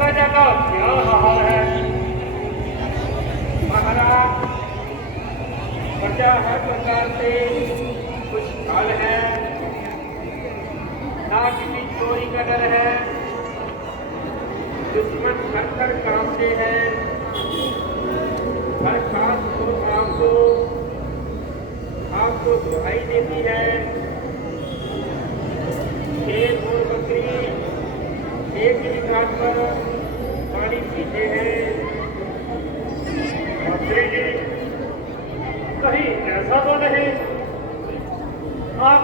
प्रजा का क्या हाल है महाराज? प्रजा हर प्रकार से खुशहाल है, ना किसी चोरी का डर है, दुश्मन घर घर कामते हैं, हर खास को आपको दुहाई देती है। खेत और बकरी एक ही घाट पर पानी पीते हैं। मंत्री जी, कहीं ऐसा तो नहीं आप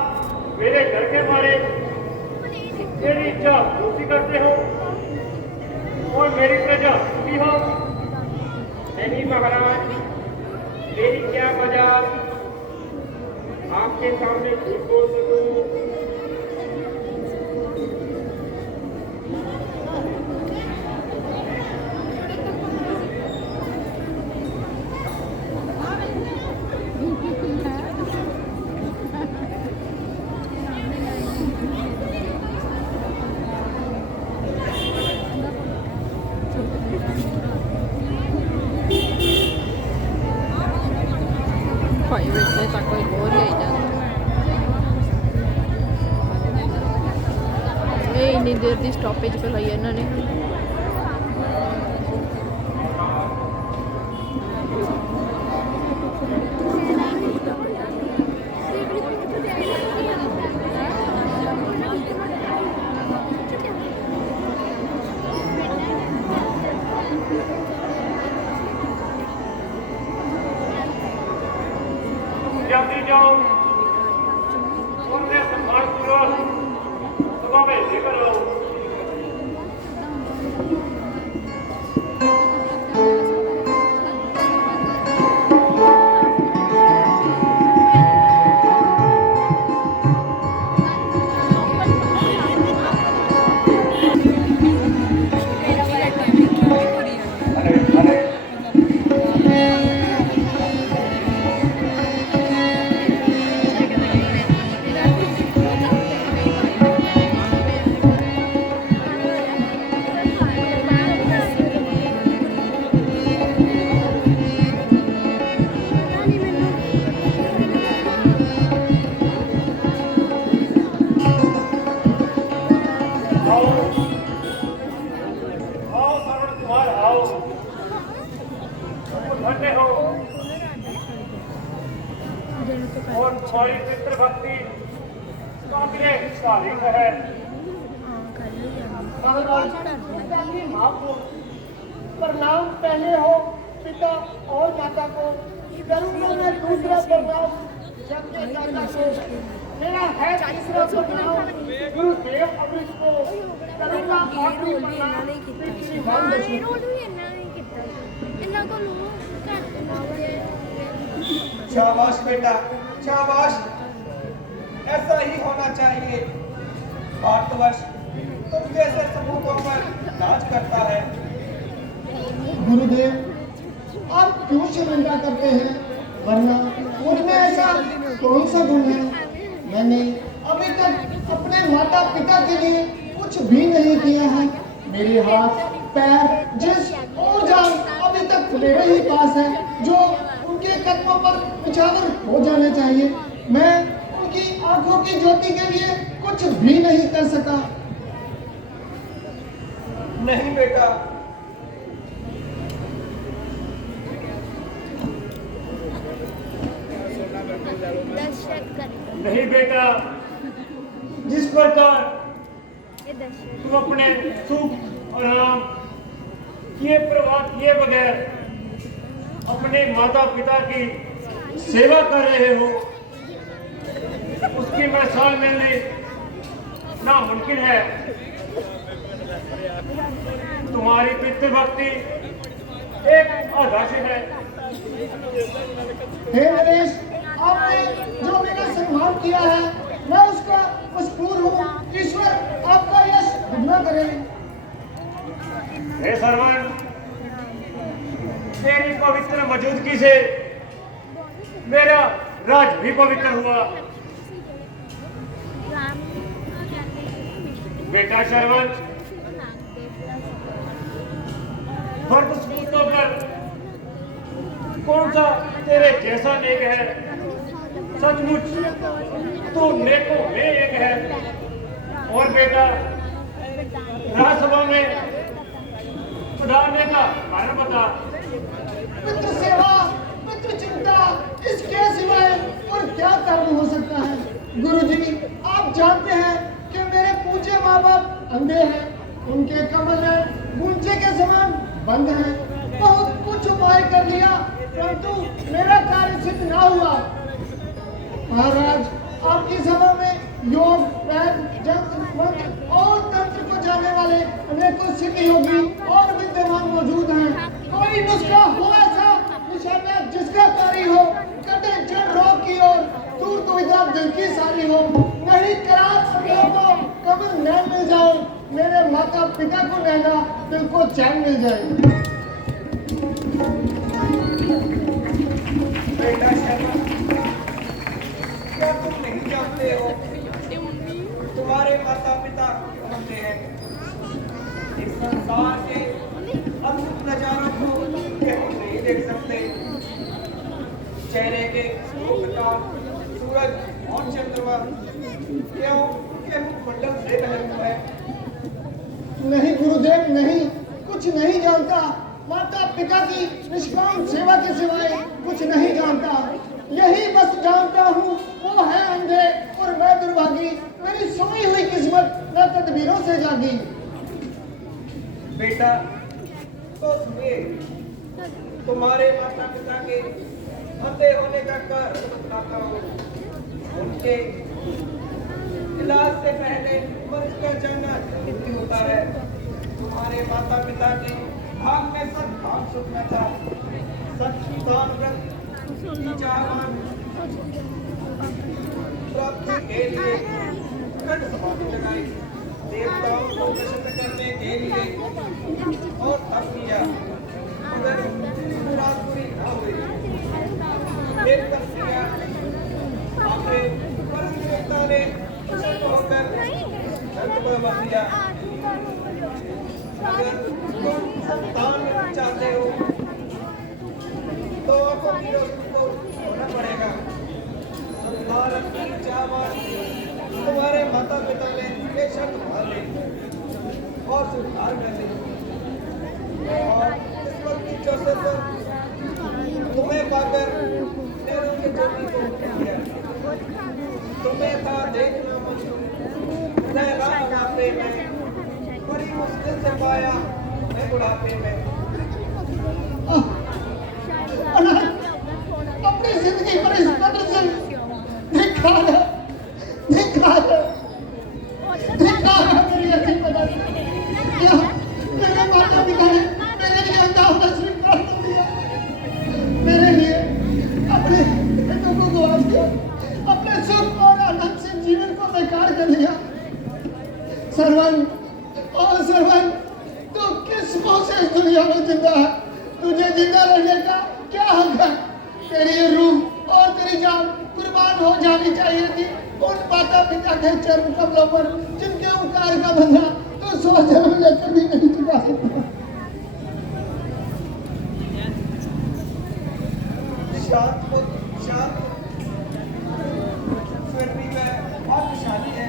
मेरे घर के बारे मेरी इच्छा पूर्ति करते हो और मेरी प्रजा सुखी हो? नहीं महाराज, मेरी क्या मजाल आपके सामने झूठ बोल सकूं? इन्नी देर की स्टॉपेज करवाई है इन्होंने। जल्दी जाओ और मैं सम्मानपूर्वक सभा में लेकर आओ। और तुम्हारी पितृ भक्ति काबिले तारीफ है। प्रणाम पहले हो पिता और माता को, करूंगा मैं दूसरा प्रणाम सबके दादा को, मेरा है तीसरा प्रणाम गुरुदेव अमृत को, करूंगा आखिरी प्रणाम श्री भागवत को। शाबाश बेटा, शाबाश, ऐसा ही होना चाहिए। भारतवर्ष तुम जैसे सबूतों पर नाच करता है। गुरुदेव, आप क्यों शर्मिंदा करते हैं? वरना मुझमें ऐसा कौन सा गुण है? मैंने अभी तक अपने माता पिता के लिए कुछ भी नहीं किया है। मेरे हाथ पैर जिस और जान अभी तक मेरे ही पास है, जो उनके कदमों पर निछावर हो जाने चाहिए। मैं उनकी आंखों की ज्योति के लिए कुछ भी नहीं कर सका। नहीं बेटा, नहीं बेटा, जिस प्रकार तुम अपने सुख और आराम किए प्रवाह किए बगैर अपने माता पिता की सेवा कर रहे हो, उसकी मिसाल मिलनी नामुमकिन है। तुम्हारी पितृभक्ति एक आदर्श है। हे नरेश, आपने जो मेरा सम्मान किया है, मैं उसका मशकूर हूँ। ईश्वर आपका यश दुगना करे। हे सरवन, तेरी पवित्र मौजूदगी से मेरा राज भी पवित्र हुआ। बेटा श्रवण, भक्त सपूतों पर कौन सा तेरे जैसा नेक है? सचमुच तू नेकों में एक है। और बेटा, राज्यसभा में पधारने का कारण बता। पितृ सेवा, पितृ चिंता, इसके सिवाय और क्या कारण हो सकता है? गुरुजी, आप जानते हैं कि मेरे पूज्य माँ बाप अंधे हैं, उनके कमल गुंजे के समान बंद हैं। बहुत कुछ उपाय कर लिया, परंतु मेरा कार्य सिद्ध ना हुआ। महाराज, आपकी सभा में योग, वैद्य, जंत्र, मंत्र और तंत्र को जानने वाले अनेकों सिद्ध योगी और विद्वान मौजूद हैं। कोई नुस्खा हो ऐसा निशाना जिसका कारी हो, कटे जड़ रोग की ओर, दूर दुविधा दिल की सारी हो। नहीं करार सभी को कमल नैन मिल जाओ, मेरे माता पिता को नैना दिल को चैन मिल जाए। बेटा शर्मा, क्या तुम नहीं जानते हो तुम्हारे माता पिता होते हैं? इस संसार के अद्भुत नजारों को हम नहीं देख सकते। चेहरे के प्रकाश, सूरज और चंद्रमा क्यों उनके मुखमंडल से बहन है। नहीं गुरुदेव, नहीं, कुछ नहीं जानता। माता पिता की निष्काम सेवा के सिवाय कुछ नहीं जानता। यही बस जानता हूँ, वो है अंधे और मैं दुर्भागी। मेरी सोई हुई किस्मत न तदबीरों से जागी। बेटा, तो सुनिए, तुम्हारे माता पिता के अंधे होने का कारण बताता हूँ। उनके इलाज से पहले मरीज का जाना जरूरी होता है। तुम्हारे माता पिता के भाग में सद्भाव सुखना था, सत्संतान व्रत की चाहवान प्राप्ति के लिए खंड समाधि लगाई, देवताओं को प्रसन्न करने के लिए और तप किया, मगर मुराद पूरी न हुई। फिर तप किया, आखिर परम देवता ने प्रसन्न होकर संत को वर दिया। अगर तुम संतान चाहते हो तो आपको की रोशनी को होना पड़ेगा। संतान की चाहवान तुम्हारे माता पिता ने बेशक मान ली और स्वीकार कर ली, और किस्मत की चौसर पर तुम्हें पाकर ने उनके ज्योति को किया। तुम्हें था देखना मंजूर, रहना बुढ़ापे में, बड़ी मुश्किल से पाया मैं बुढ़ापे में। अपनी जिंदगी पर इस कदर से धिक्कार है, धिक्कार है, धिक्कार है मेरी यतीम मदद। मेरे माता पिता ने मेरे लिए अंधा होना स्वीकार कर दिया, मेरे लिए अपने बेटों को गवा दिया, अपने सुख और आनंद से जीवन को बेकार कर दिया। सरवन और सरवन, तू किस मोह से इस दुनिया में जिंदा है? तुझे जिंदा रहने का क्या हक है? तेरी रूह और तेरी जान कुर्बान हो जानी चाहिए थी उन माता पिता के चरण कमलों पर जिनके उपकार का बदला तो 100 जन्म लेकर भी नहीं चुका सकता। शांत फिर भी मैं भाग्यशाली है।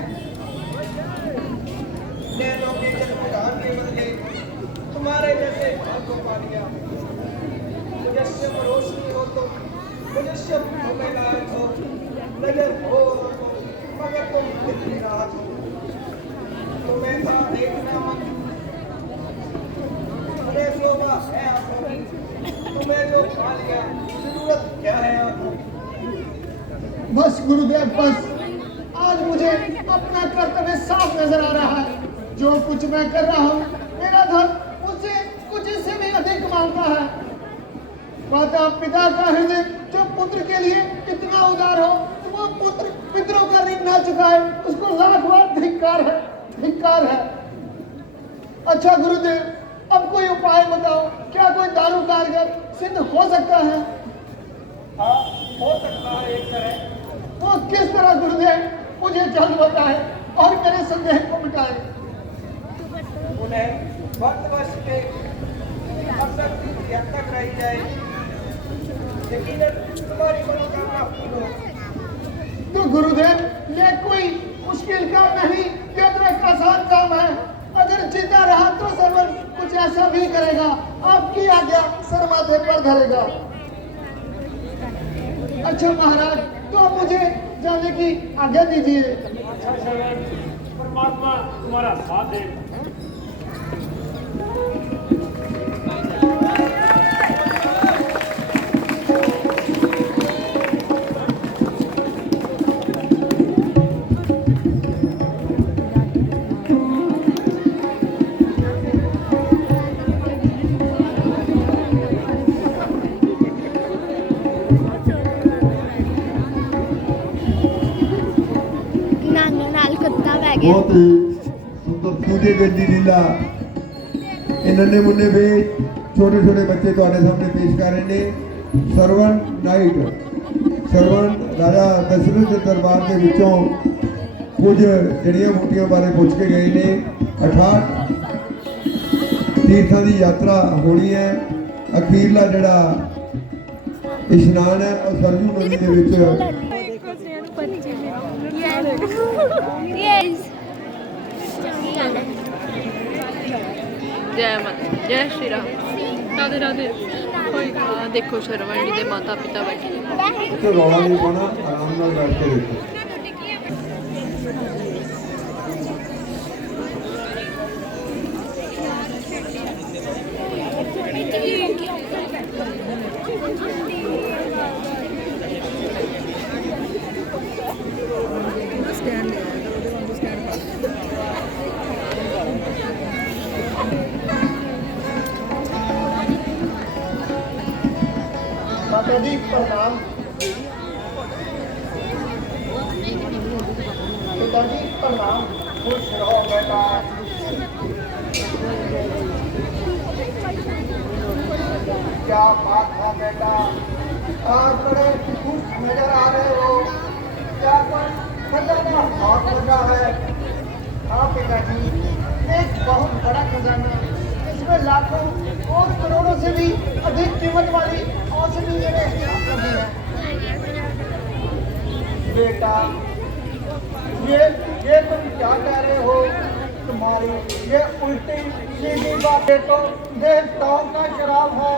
नैनों के जन्मगान के बदले तुम्हारे जैसे भाग को पा लिया। मुझसे रोशनी हो तो मुझसे तुम्हें लायक हो, नजर हो मगर तुम दिखी रात हो। तुम्हें था देखना मन, तुम्हें शोभा है आंखों में, तुम्हें जो पा लिया जरूरत क्या है आंखों। बस गुरुदेव बस, आज मुझे अपना कर्तव्य साफ नजर आ रहा है। जो कुछ मैं कर रहा हूँ, मेरा धर्म मुझसे कुछ इससे भी अधिक मांगता है। माता पिता का हृदय जो पुत्र के लिए कितना उदार हो, तो वो पुत्र पितरों का ऋण ना चुकाए, उसको लाख बार धिक्कार है, धिक्कार है। अच्छा गुरुदेव, अब कोई उपाय बताओ, क्या कोई दारू कारगर सिद्ध हो सकता है? हाँ, हो सकता है एक तरह। वो किस तरह गुरुदेव, मुझे जल्द बताए और मेरे संदेह को मिटाए। उन्हें भक्तवश के असर की यात्रा कराई जाए। यकीनन तुम्हारी मनोकामना पूर्ण हो। तो गुरुदेव, ये कोई मुश्किल काम नहीं, ये तो एक आसान काम है। अगर जीता रहा तो सरवन कुछ ऐसा भी करेगा, आपकी आज्ञा सर माथे पर धरेगा। अच्छा महाराज, तो मुझे जाने की आज्ञा दीजिए। अच्छा श्रवण, परमात्मा तुम्हारा साथ दे। ਨਾਲ ਕੁੱਤਾ ਬਹਿ ਗਿਆ बहुत ही सुंदर सूझे गंदी लीला ये नन्हे मुन्ने वे छोटे छोटे बच्चे ਤੁਹਾਡੇ सामने पेश कर रहे ने। सरवण नाइट सरवण राजा दशरथ के दरबार के विचों कुछ जड़ियां बूटियां बारे पूछ के गए ने। 68 तीर्थां की यात्रा होनी है। अखीरला जड़ा इशनान है और सरजू नदी के विच यस चंगी ਗੱਲ ਹੈ जय माता, जय श्री राम, राधे राधे। देखो शरवण जी के माता पिता बैठे हैं। तो रौला नहीं पाना, आराम नाल बैठ के देखो। माता जी प्रणाम। पिताजी प्रणाम। खुश रहो बेटा। क्या बात है बेटा, आज बड़े खुश नजर आ रहे हो। क्या कोई खजाना हाथ लगा है? हाँ पिताजी, एक बहुत बड़ा खजाना, इसमें लाखों और करोड़ों से भी अधिक कीमत वाली औषधि मेरे हाथ लगी है। बेटा, ये तुम क्या कह रहे हो? तुम्हारी ये उल्टी सीधी बातें तो देवताओं का शराब है,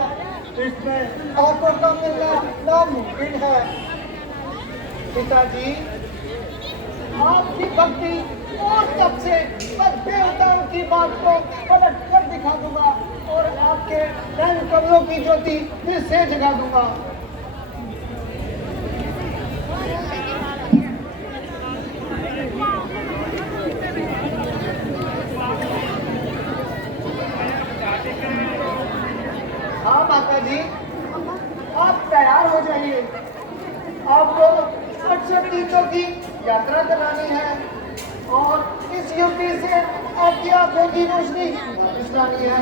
इसमें आंखों का मिलना नामुमकिन है। पिताजी, आपकी भक्ति और तब से मैं देवताओं की बात को पलट कर दिखा दूंगा और आपके नैन कमलों की ज्योति फिर से जगा दूंगा। हाँ माता जी, आप तैयार हो जाइए। आपको 68 तीर्थों की यात्रा करानी है और इस युक्ति से आपकी आंखों की रोशनी वापस लानी है।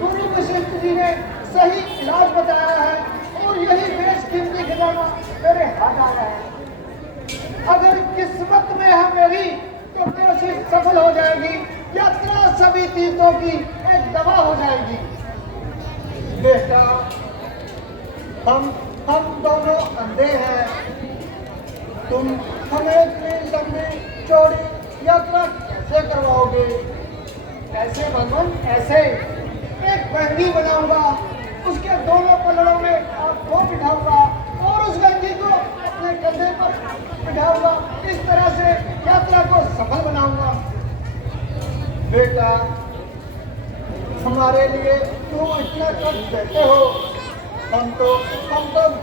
गुरु वशिष्ठ जी ने सही इलाज बताया है और यही बेशकीमती खजाना मेरे हाथ आया है। अगर किस्मत में है मेरी तो कोशिश सफल हो जाएगी। यात्रा सभी तीर्थों की एक दवा हो जाएगी। बेटा, हम दोनों अंधे हैं। तुम हमें इतनी लंबी चौड़ी यात्रा कैसे करवाओगे? कैसे भगवान? ऐसे एक बंदी बनाऊंगा, उसके दोनों पलड़ों में आपको बिठाऊंगा और उस बंदी को अपने कंधे पर बिठाऊंगा। इस तरह से यात्रा को सफल बनाऊंगा। बेटा, हमारे लिए तुम इतना कष्ट देते हो, हम तो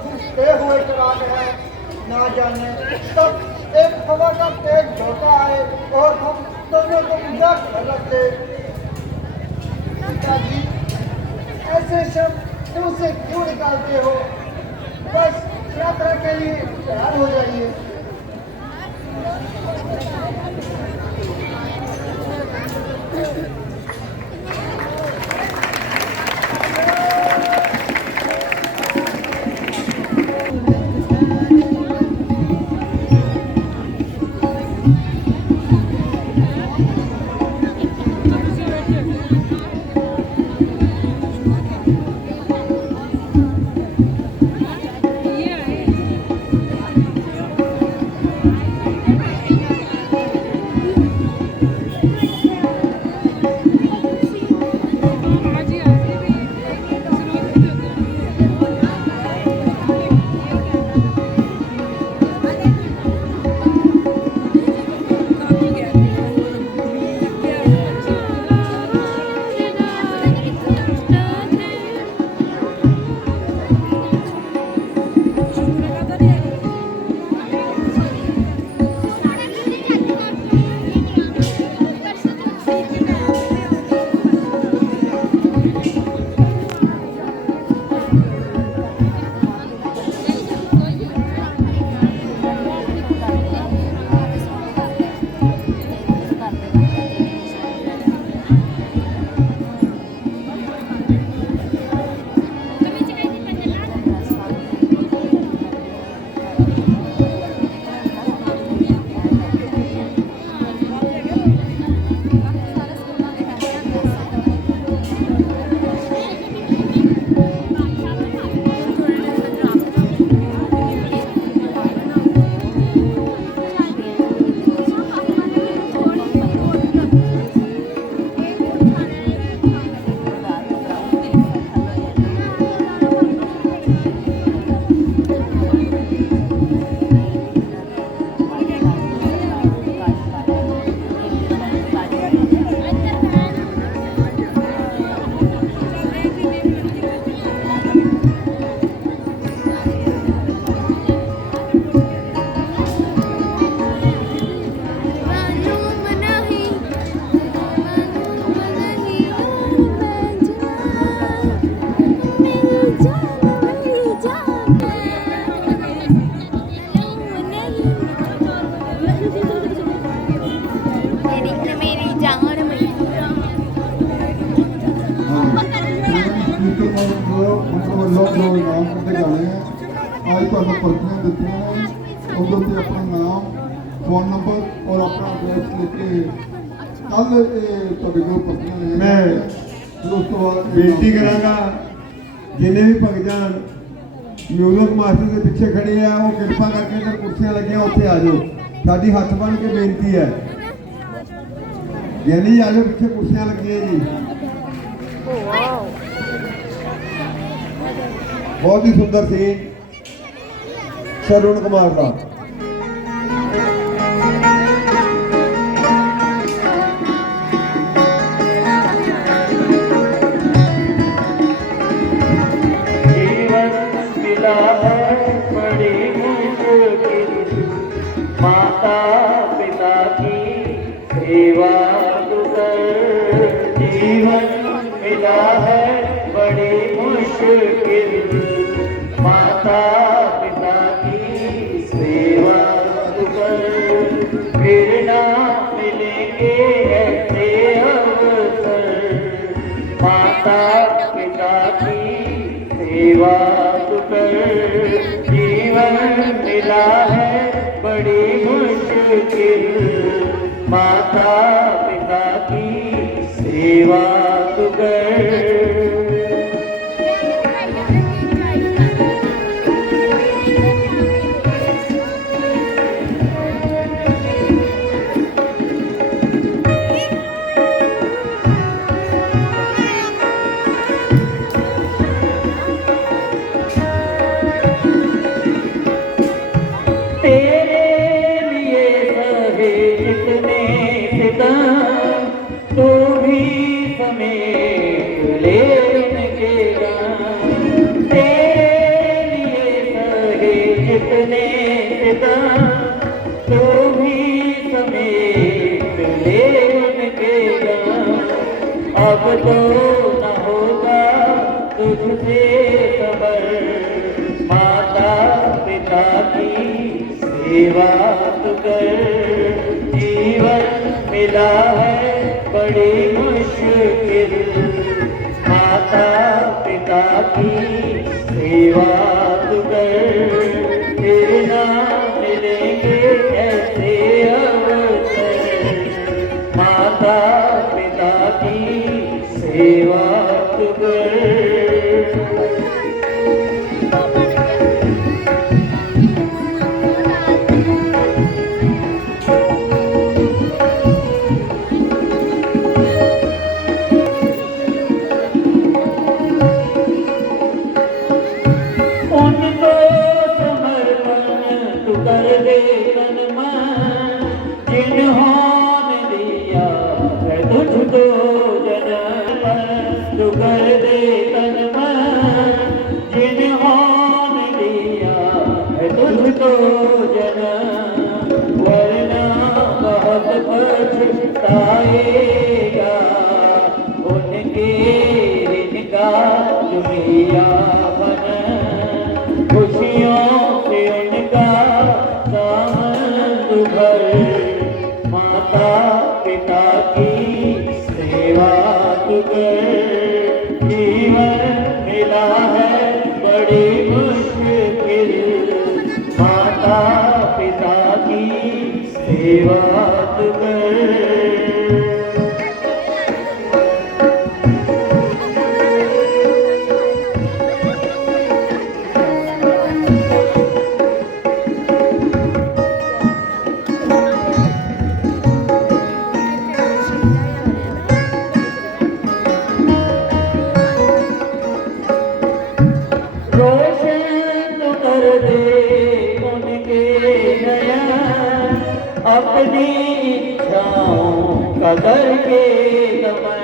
घुसते हुए चला गए हैं। ना जाने तब एक हवा का तेज झोंका आए और हम दोनों को पूजा कर रखते। पिताजी, ऐसे शब्द मुंह से क्यों निकालते हो? बस यात्रा के लिए तैयार हो जाइए। मंडल वालों जो इनाम करते जाने हैं आज तो पर्चियां दी ने उधर अपना नाम फोन नंबर और अपना एड्रैस लेके कल जो पर्चियां ले मैं फिर उस तो बाद बेनती करांगा जिन्हें भी भगजान म्यूजिक मास्टर के पीछे खड़े हैं वो कृपा करके इधर कुर्सियां लगे उत्थे आ जाओ साडी हथ बन के बेनती है यानी आ जाओ पीछे कुर्सियां लगी है जी बहुत ही सुंदर सीन शरण कुमार का माता पिता की सेवा कर जीवन मिला है बड़ी मुश्किल माता पिता की सेवा कर फिर ना मिलेंगे ऐसे अवसर माता पिता की सेवा कर जीवन मिला है बड़ी मुश्किल माता पिता की सेवा कर अब तो न होगा तुझसे खबर माता पिता की सेवा कर जीवन मिला है बड़ी मुश्किल माता पिता की सेवा कर फिर ना मिलेंगे ऐसे अवसर माता पिता की सेवा कर उनको समर्पण तू कर दे तन मन जिन्होंने दिया है तुझको जन्म तू कर दे तन मन जिन्होंने दिया है तुझको जन्म वरना बहुत पछताएगा उनके इनका दुनिया खुशियों से उनका सामन भर माता पिता की सेवा कर जीवन मिला है बड़ी मुश्किल माता पिता की सेवा कर रोशन कर दे उनके नयन अपनी इच्छाओं का करके गमन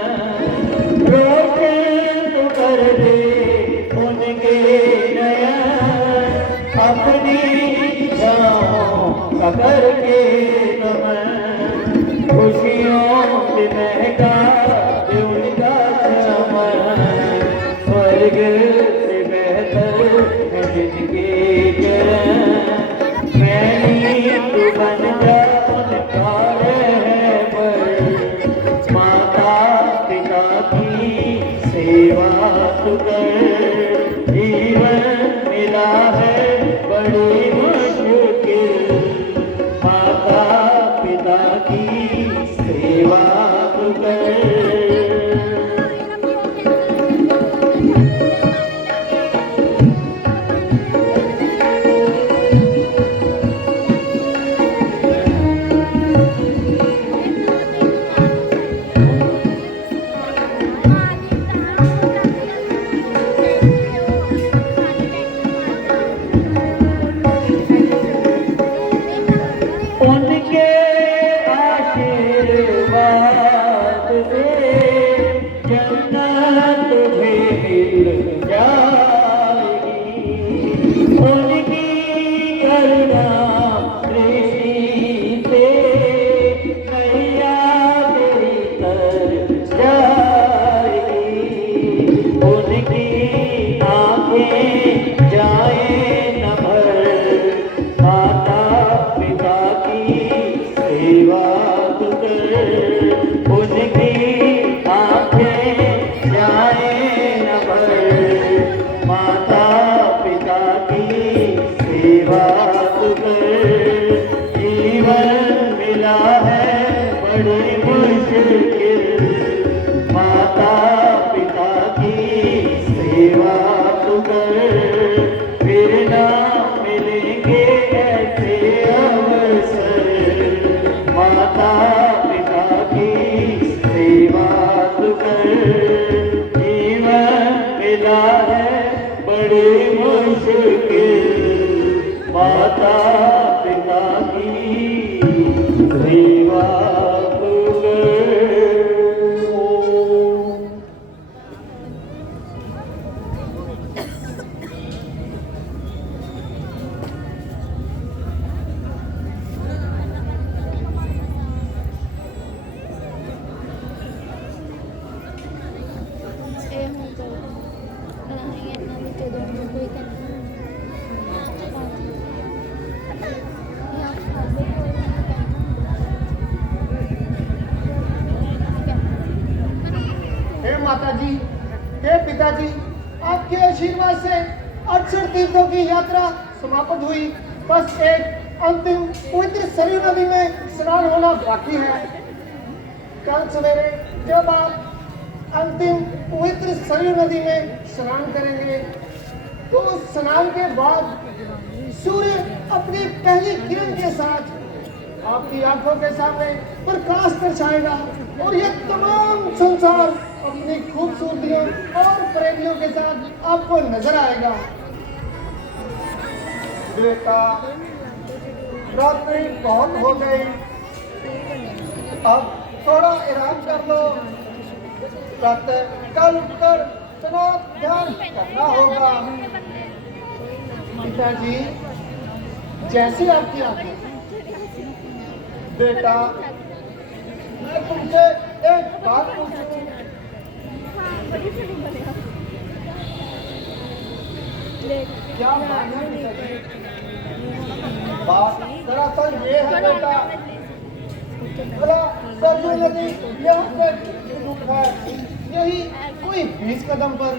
रोशन कर दे उनके नयन अपनी इच्छाओं का करके गमन खुशियों से महका दे उनका चमन स्वर्ग जिनके चरण मैं तू बन जा उनका रहबर माता पिता की सेवा तू कर उनके आशीर्वाद से जन्नत भी मिल जाएगी। उनकी करुणा दृष्टि से नैया तेरी तर जाएगी। उनकी आंखें जाए न भर माता पिता की सेवा तू कर। उनकी आंखें जाए न भर माता पिता की सेवा तू कर। जीवन मिला है बड़ी मुश्किल माता पिता की सेवा तू कर। फिर ना मिलेंगे ऐसे अवसर माता पिता की सेवा तू कर। जीवन मिला है बड़ी मुश्किल माता पिता की सेवा तू कर। ਇਹ ਹੁਣ ਤੋਂ ਨਹੀਂ ਇਹਨਾਂ ਵਿੱਚ ਜਦੋਂ ਕੋਈ हे माता जी, हे पिताजी, आपके आशीर्वाद से 68 तीर्थों की यात्रा समाप्त हुई। बस एक अंतिम पवित्र सरयू नदी में स्नान होना बाकी है। कल सवेरे जब आप अंतिम पवित्र सरयू नदी में स्नान करेंगे तो स्नान के बाद सूर्य अपनी पहली किरण के साथ आपकी आंखों के सामने प्रकाश दर्शाएगा और यह तमाम संसार अपनी खूबसूरतियों और प्रेमियों के साथ आपको नजर आएगा। बेटा, रात्रि बहुत हो गई, अब थोड़ा आराम कर लो। प्रातः कल उठकर स्नान ध्यान करना होगा। पिताजी, जैसी आपकी आज्ञा। बेटा, मैं तुमसे एक बात पूछूं। क्या बात है पिताजी? बात दरअसल ये है बेटा, भला सरयू नदी यहाँ से कितनी दूर है? यही कोई 20 कदम पर।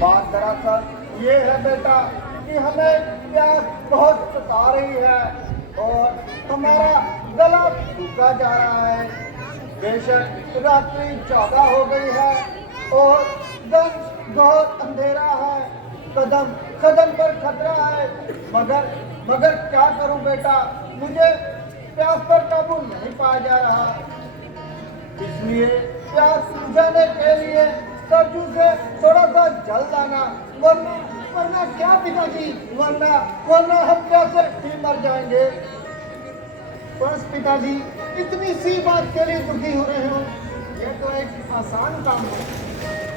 बात दरअसल ये है बेटा कि हमें प्यास बहुत सता रही है और हमारा गला सूखा जा रहा है। बेशक रात्रि 14 हो गई है और दिन बहुत अंधेरा है। कदम कदम पर खतरा है, मगर क्या करूं बेटा, मुझे प्यास पर काबू नहीं पाया जा रहा। इसलिए प्यास बुझाने के लिए सरजू से थोड़ा सा जल लाना, वरना क्या पिताजी? वरना हम प्यासे ही मर जाएंगे। बस पिताजी, इतनी सी बात के लिए दुखी हो रहे हो? यह तो एक आसान काम है।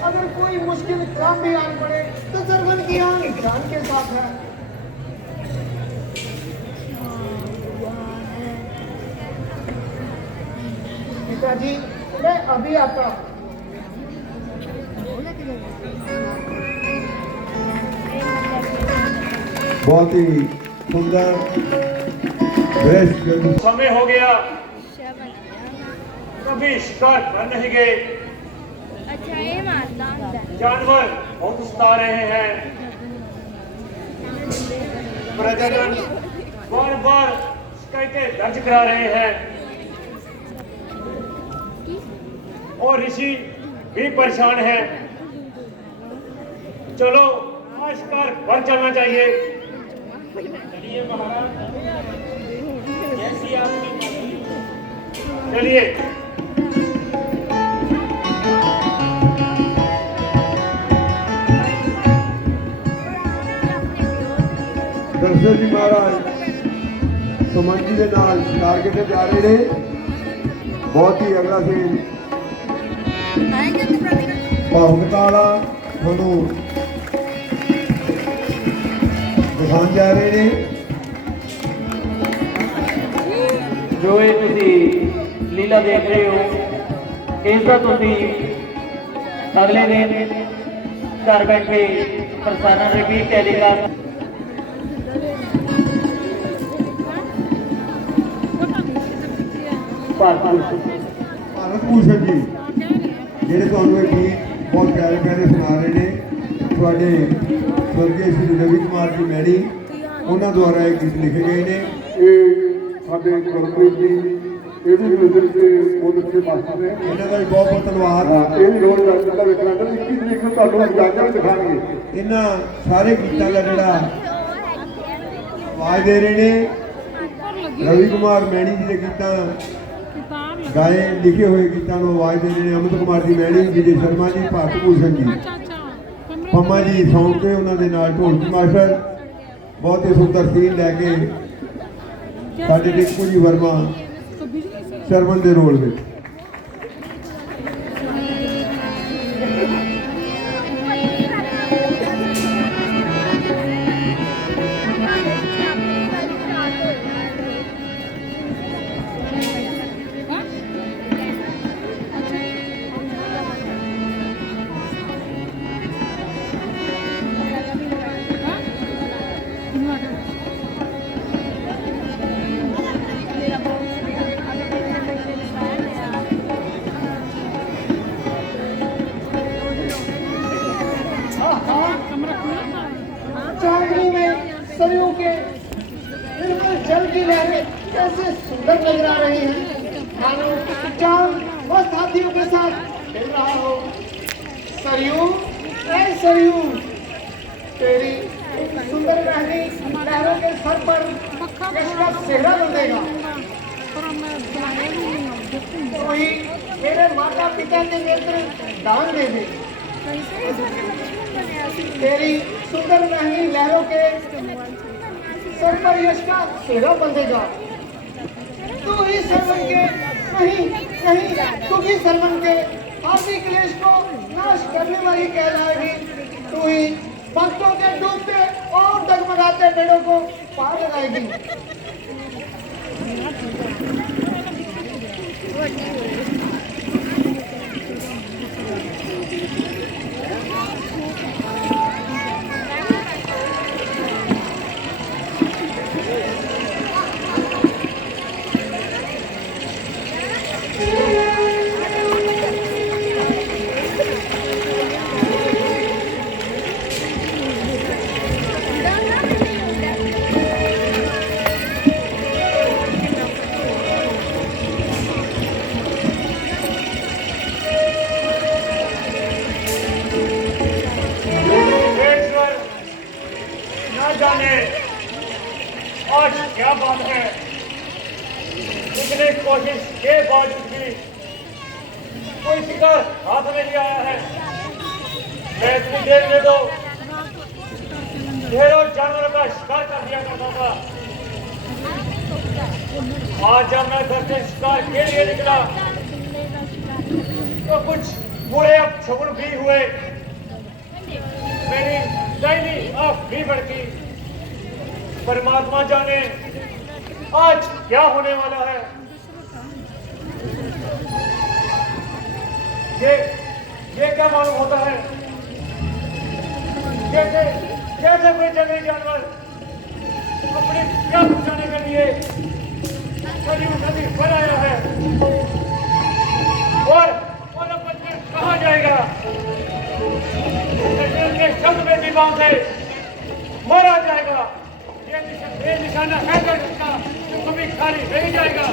अगर कोई मुश्किल काम भी आन पड़े तो सरवन की आन जान के साथ है। पिताजी, मैं अभी आता हूँ। बहुत ही सुंदर बेस्ट समय हो गया, कभी शिकार कर नहीं गए। अच्छा, ये मारता ਹੁੰਦਾ ਹੈ। जानवर बहुत सता रहे हैं। प्रजनन बार बार शिकायतें दर्ज करा रहे हैं और ऋषि भी परेशान हैं। चलो आज कार बन चलना चाहिए। चलिए महाराज, जैसी आपकी चलिए। दर्शन जी महाराज सुमन जी के नाल शिकार किते जा रहे ने। बहुत ही अगला सीन भावुकता वाला ਤੁਹਾਨੂੰ दिखाने जा रहे ने। जो ये तुसी लीला देख रहे हो, इसका तुसी अगले दिन घर बैठे प्रसारण रिपीट टेलीकास्ट भारत भूषण जी ਜਿਹੜੇ ਤੁਹਾਨੂੰ ਇਹ ਗੀਤ ਬਹੁਤ ਪਿਆਰੇ ਪਿਆਰੇ ਸੁਣਾ ਰਹੇ ਨੇ, ਤੁਹਾਡੇ ਸਵਰਗੀ ਸ਼੍ਰੀ ਰਵੀ ਕੁਮਾਰ ਜੀ ਮੈਣੀ ਉਹਨਾਂ ਦੁਆਰਾ ਇਹ ਗੀਤ ਲਿਖੇ ਗਏ ਨੇ। ਇਹ ਸਾਡੇ ਗੁਰਪ੍ਰੀਤ ਜੀ ਇਹਦੀ ਮਿਊਜ਼ਿਕ ਤੇ ਬਹੁਤ ਅੱਛੇ ਮਾਸਟਰ ਨੇ। ਇਹਨਾਂ ਦਾ ਵੀ ਬਹੁਤ ਬਹੁਤ ਧੰਨਵਾਦ। ਇਹ ਵੀ ਰੋਜ਼ ਦਰਸ਼ਨ ਦਾ ਵੇਖਣਾ ਤੇ 21 ਤਰੀਕ ਨੂੰ ਤੁਹਾਨੂੰ ਜਾ ਕੇ ਦਿਖਾਣਗੇ। ਇਹਨਾਂ ਸਾਰੇ ਗੀਤਾਂ ਦਾ ਜਿਹੜਾ ਆਵਾਜ਼ ਦੇ ਰਹੇ ਨੇ ਰਵੀ ਕੁਮਾਰ ਮੈਣੀ ਜੀ ਦੇ ਗੀਤਾਂ ਗਾਏ ਲਿਖੇ ਹੋਏ ਗੀਤਾਂ ਨੂੰ ਆਵਾਜ਼ ਦੇ ਰਹੇ ਨੇ ਅਮਿਤ ਕੁਮਾਰ ਜੀ ਮੈਣੀ, ਵਿਜੇ ਸ਼ਰਮਾ ਜੀ, ਭਾਰਤ ਭੂਸ਼ਣ ਜੀ, ਪੰਮਾ ਜੀ ਸੌਂਗ ਤੇ ਉਹਨਾਂ ਦੇ ਨਾਲ ਢੋਲਕੀ ਮਾਸਟਰ ਬਹੁਤ ਹੀ ਸੁੰਦਰ ਸੀਨ ਲੈ ਕੇ ਸਾਡੇ ਟਿੰਕੂ ਜੀ ਵਰਮਾ ਸ਼ਰਮਨ ਦੇ ਰੋਲ ਵਿੱਚ। चांदनी में सरयू के निर्मल जल की लहरें कैसे सुंदर नजर आ रही हैं। मानो चांद मस्त हाथियों के साथ खेल रहा हो। सरयू, ऐ सरयू, तेरी सुंदर रहनी लहरों के सर पर किसका सेहरा बंधेगा। वही मेरे माता पिता के नेत्र दान दे दे। तेरी सुंदर महंगी लहरों के सर पर यश का सेहरा बंधेगा। तू ही सरवन के नहीं नहीं तू ही सरवन के आदि क्लेश को नाश करने वाली कहलाएगी। तू ही भक्तों के डूबते और डगमगाते पेड़ों को पार लगाएगी। आज क्या बात है, इतने कोशिश के बावजूद भी कोई शिकार हाथ में नहीं आया है। मैं इतनी देर में तो ढेरों जानवरों का शिकार कर दिया करता था। आज जब मैं घर से शिकार के लिए निकला तो कुछ बुरे अपशगुन भी हुए। मेरी दाहिनी आंख भी भड़की। परमात्मा जाने आज क्या होने वाला है। ये क्या मालूम होता है, कैसे कैसे कोई जंगली जानवर अपने क्या बचाने के लिए सरयू नदी पर आया है और अब बचकर कहाँ जाएगा। के शब्द में दीवान से मारा जाएगा। ये निशाना है इसका जो कभी खाली नहीं जाएगा।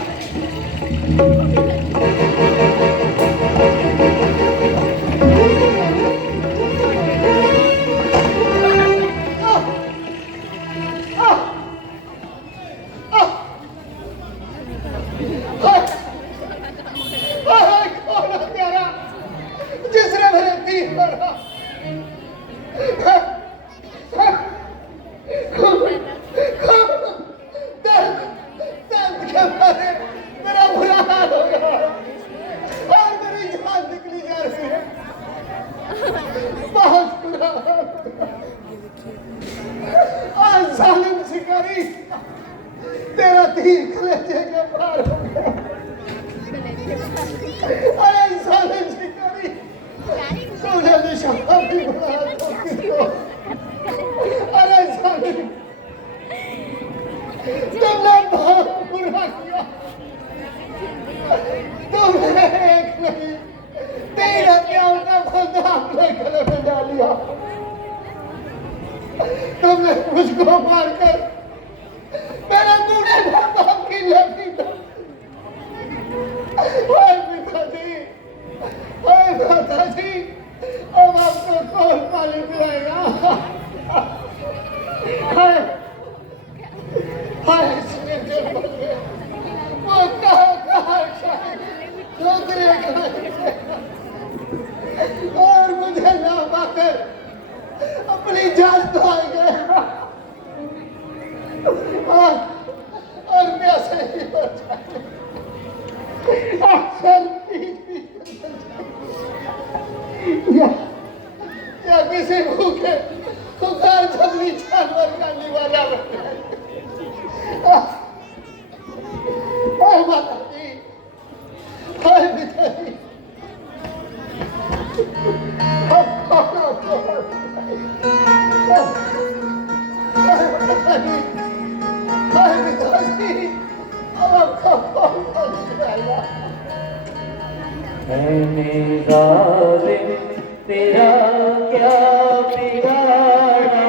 तेरा तीर कलेजे के पार हो गया। अरे इंसान जी करी तुझे निशाना भी बनाया तो किसको? अरे इंसान तुमने बहुत बुरा किया। तुमने एक नहीं 3 हत्याओं का बंदा अपने गले में डाल लिया। तुमने मुझको मारकर मेरे बूढ़े माँ बाप की लड़की पिताजी, माताजी, अब आपको कौन पानी पिलाएगा? वो कहाँ और मुझे ना पाकर अपनी जान तो आ गए और प्यासे ही हो जाए। अक्सर या किसी भूखे पुकार जंगली जानवर का निवाला बन जाए। माता जी, पिताजी, जालिम तेरा क्या बिगाड़ा,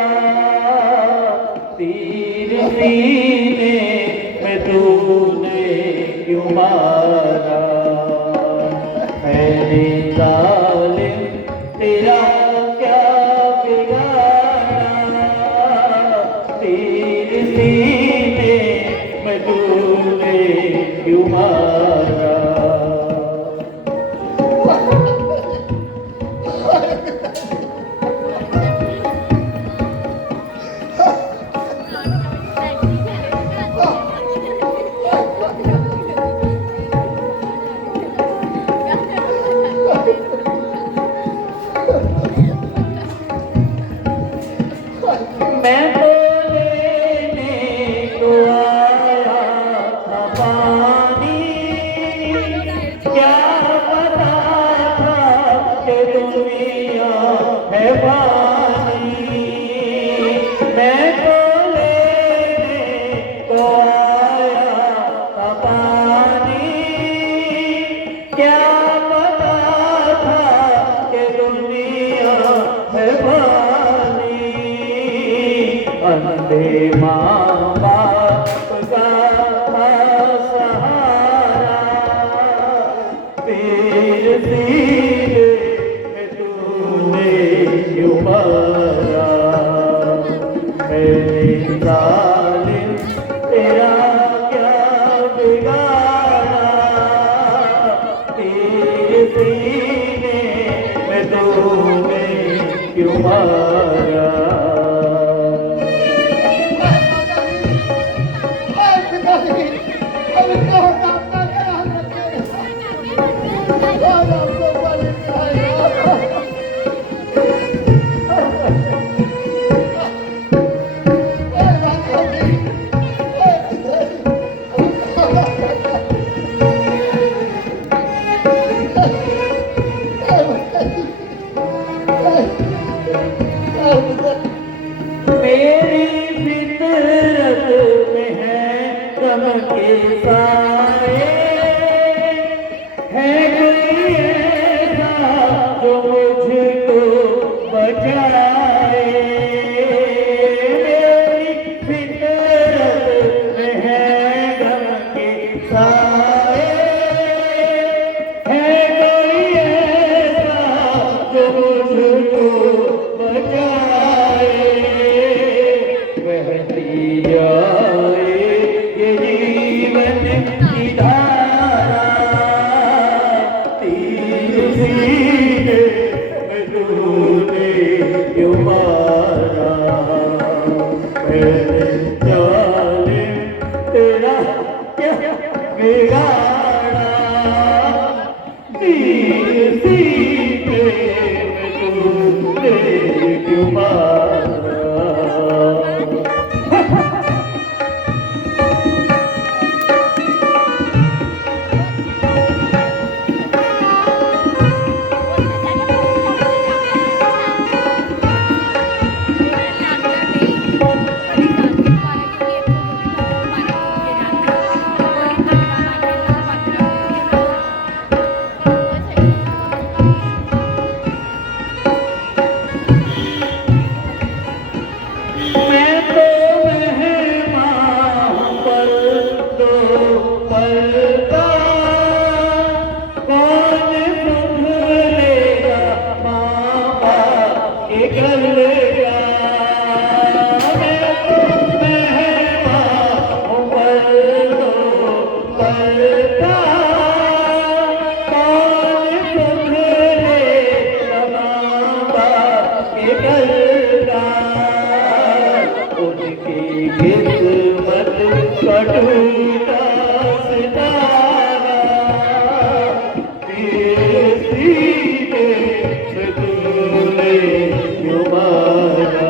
तीर सीने में तूने क्यों मारा? मैंने जालिम तेरा क्या बिगाड़ा, तीर सीने में तूने क्यों मारा? मैं तो लेने को आया था पानी, क्या पता था कि दुनिया है पानी। मैं तो लेने को आया था पानी, क्या पता था कि दुनिया है पानी। अंधे माँ बाप का सहारा, तेरे सीने में तूने क्यों मारा? मेरे जालिम तेरा क्या बिगाड़ा, तेरे सीने में तूने क्यों मारा? मेरी फितरत में है गम के साए, है कोई ऐसा जो मुझको बचाए। मेरी फितरत में है गम के साए, है कोई ऐसा जो मुझको बचाए। बहती जाए ये जीवन की धारा, तीर सीने में तूने क्यों मारा? मेरे जालिम तेरा क्या बिगाड़ा, तीर सीने में तूने क्यों मारा? एक लगा मैं तो मेहमान हूँ पलता कौन सुधरे रमाबा के गलता उनकी किस्मत कटूटा सितारा तेरे सीने में तूने क्यों मारा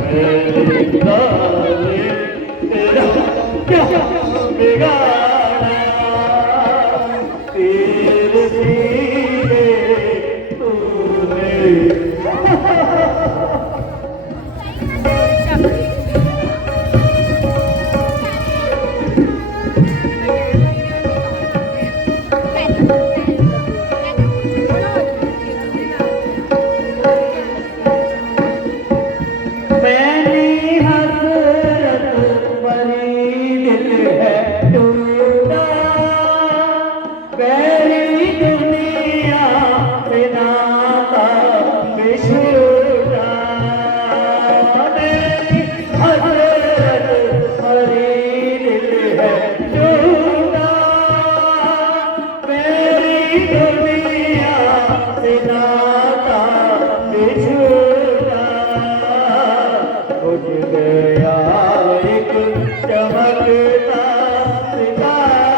मेरे जाने तेरा क्या बिगाड़ा तेरे सीने तूने मैंने हसरत भरी दिल है टूटा मेरी दुनिया से नाता बिछड़ा मेरी हसरत भरी दिल है टूटा मेरी दुनिया से नाता बिछड़ा उठ गया एक चमकता सितारा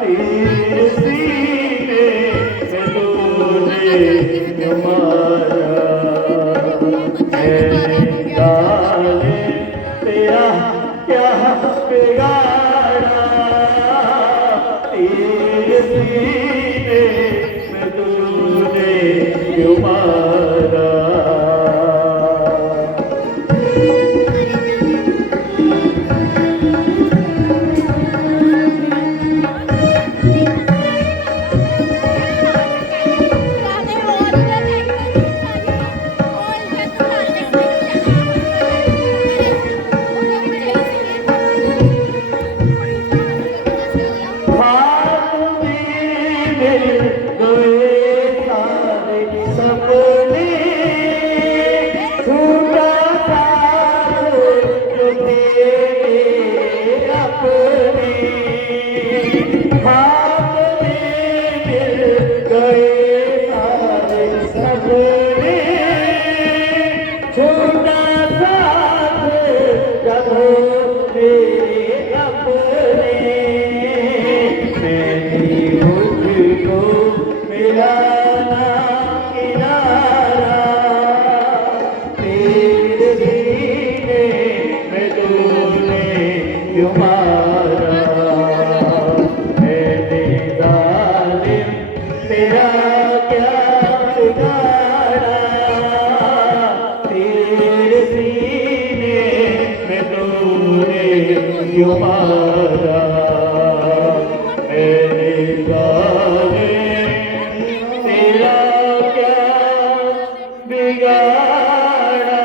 तेरे सीने से तूने क्यों मारा मेरे जाने तेरा क्या बिगाड़ा तेरे सीने में तूने क्यों मारा क्यों मारा मेरे गाने तेरा क्या बिगाड़ा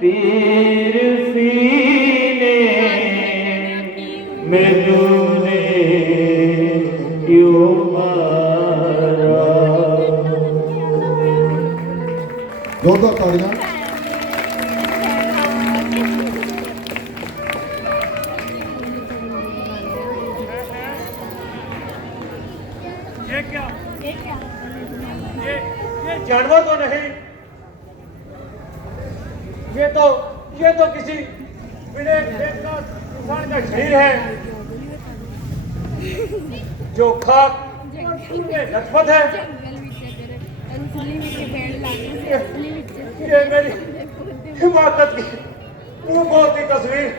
तेरे सीने में तूने क्यों मारा। जोरदार तालियां। ये जानवर तो नहीं, ये तो किसी बिना इंसान का शरीर है जो खाक और खून में लथपथ है। ये मेरी हिमाकत की मुंह की तस्वीर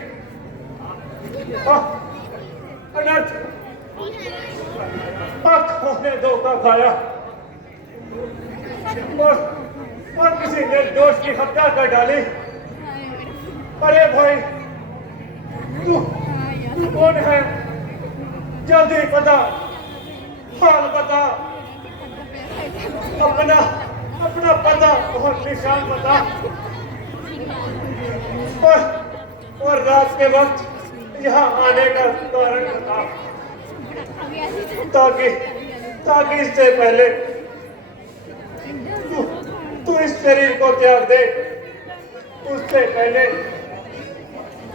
अनर्थ आंखों ने धोखा खाया और किसी ने दोस्त की हत्या कर डाली। अरे भाई तू कौन है? जल्दी बता, हाल बता, अपना पता और निशान बता। और रात के वक्त यहाँ आने का कारण बता ताकि इससे पहले तू इस शरीर को त्याग दे, उससे पहले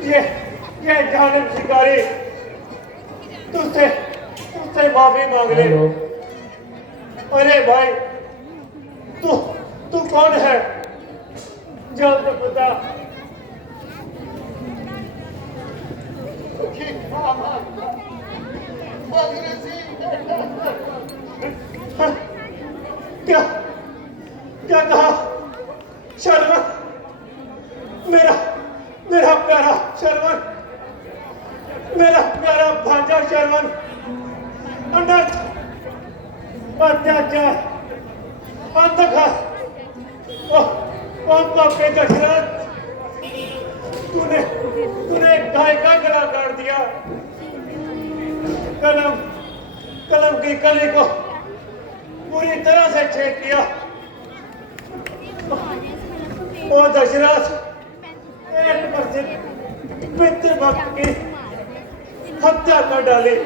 ये जालिम शिकारी तुझसे माफी मांग ले। अरे भाई, तू कौन है? जल्द बता। क्या क्या कहा? शर्वण, मेरा प्यारा शर्वण, मेरा प्यारा भांजा शर्वण, अनर्थ, अत्याचार, अंधकार, पापे दशरथ, तूने गाय का गला काट दिया। कलम की कली को पूरी तरह से छेद दिया। ओ दशरथ, एक प्रसिद्ध पितृ भक्त की हत्या कर डाली।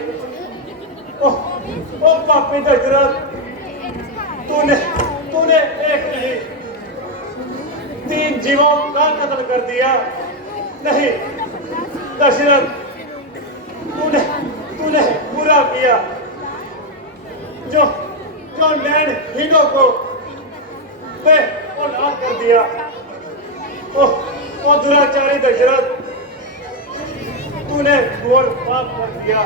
ओ पापी दशरथ, तूने एक नहीं 3 जीवों का कत्ल कर दिया। नहीं दशरथ, तूने बुरा किया जो नैनहीनों को औलाद कर दिया। ओ दुराचारी दशरथ, तूने घोर पाप कर दिया।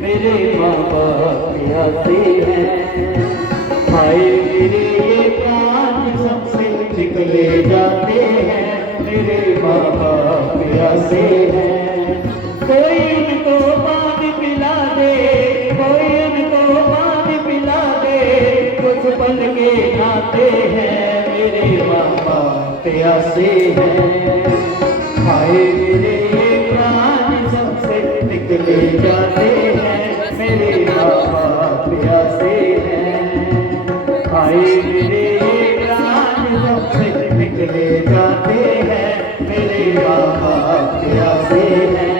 मेरे माँ बाप प्यासे हैं, हाय मेरे ये प्राण सबसे निकले जाते हैं। मेरे माँ बाप प्यासे हैं, कोई उनको पानी पिला दे, कोई उनको पानी पिला दे, कुछ पल के नाते हैं। मेरे माँ बाप प्यासे हैं, हाय मेरे ये प्राण सबसे निकले जाते हैं। मेरे बाप प्यासे हैं, हाय मेरे प्राण सबसे निकले जाते हैं। मेरे बाप प्यासे हैं।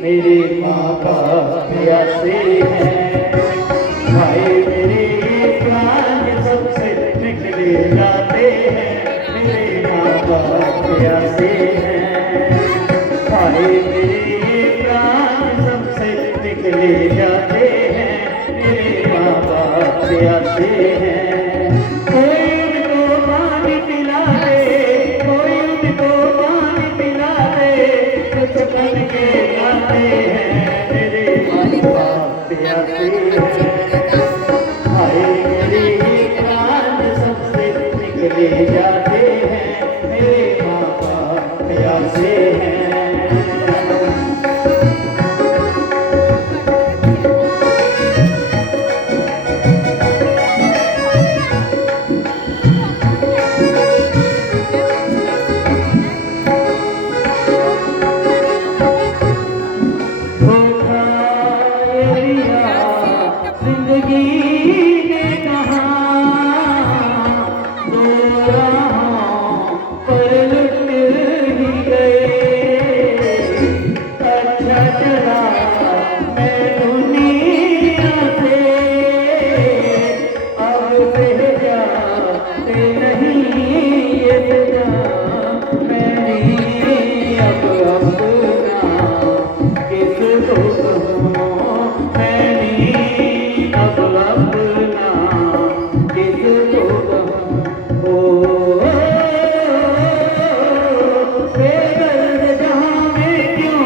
मेरे माँ बाप प्यासे हैं। भाई मेरे ये प्राण सबसे निकले जाते हैं, मेरे माँ बाप प्यासे हैं। भाई मेरे ये प्राण सबसे निकले जाते हैं, मेरे माँ बाप प्यासे हैं। कोई उनको पानी पिला दे, कोई उनको पानी पिला दे, कुछ बन के आते हैं, मेरे माँ बाप प्यासे हैं। हाय मेरे ये प्राण सबसे निकले जाते हैं, मेरे माँ बाप प्यासे हैं। धोखा ये दिया जिंदगी ने कहा, दो राहों पर लुट ही गए। अच्छा चला मैं दुनिया से, अब से जाते नहीं ये सजा। मैंने अब अपना किसको कहूँ, मैंने अब अपना किसको कहूँ। ओ बेदर्द जहाँ मैं क्यों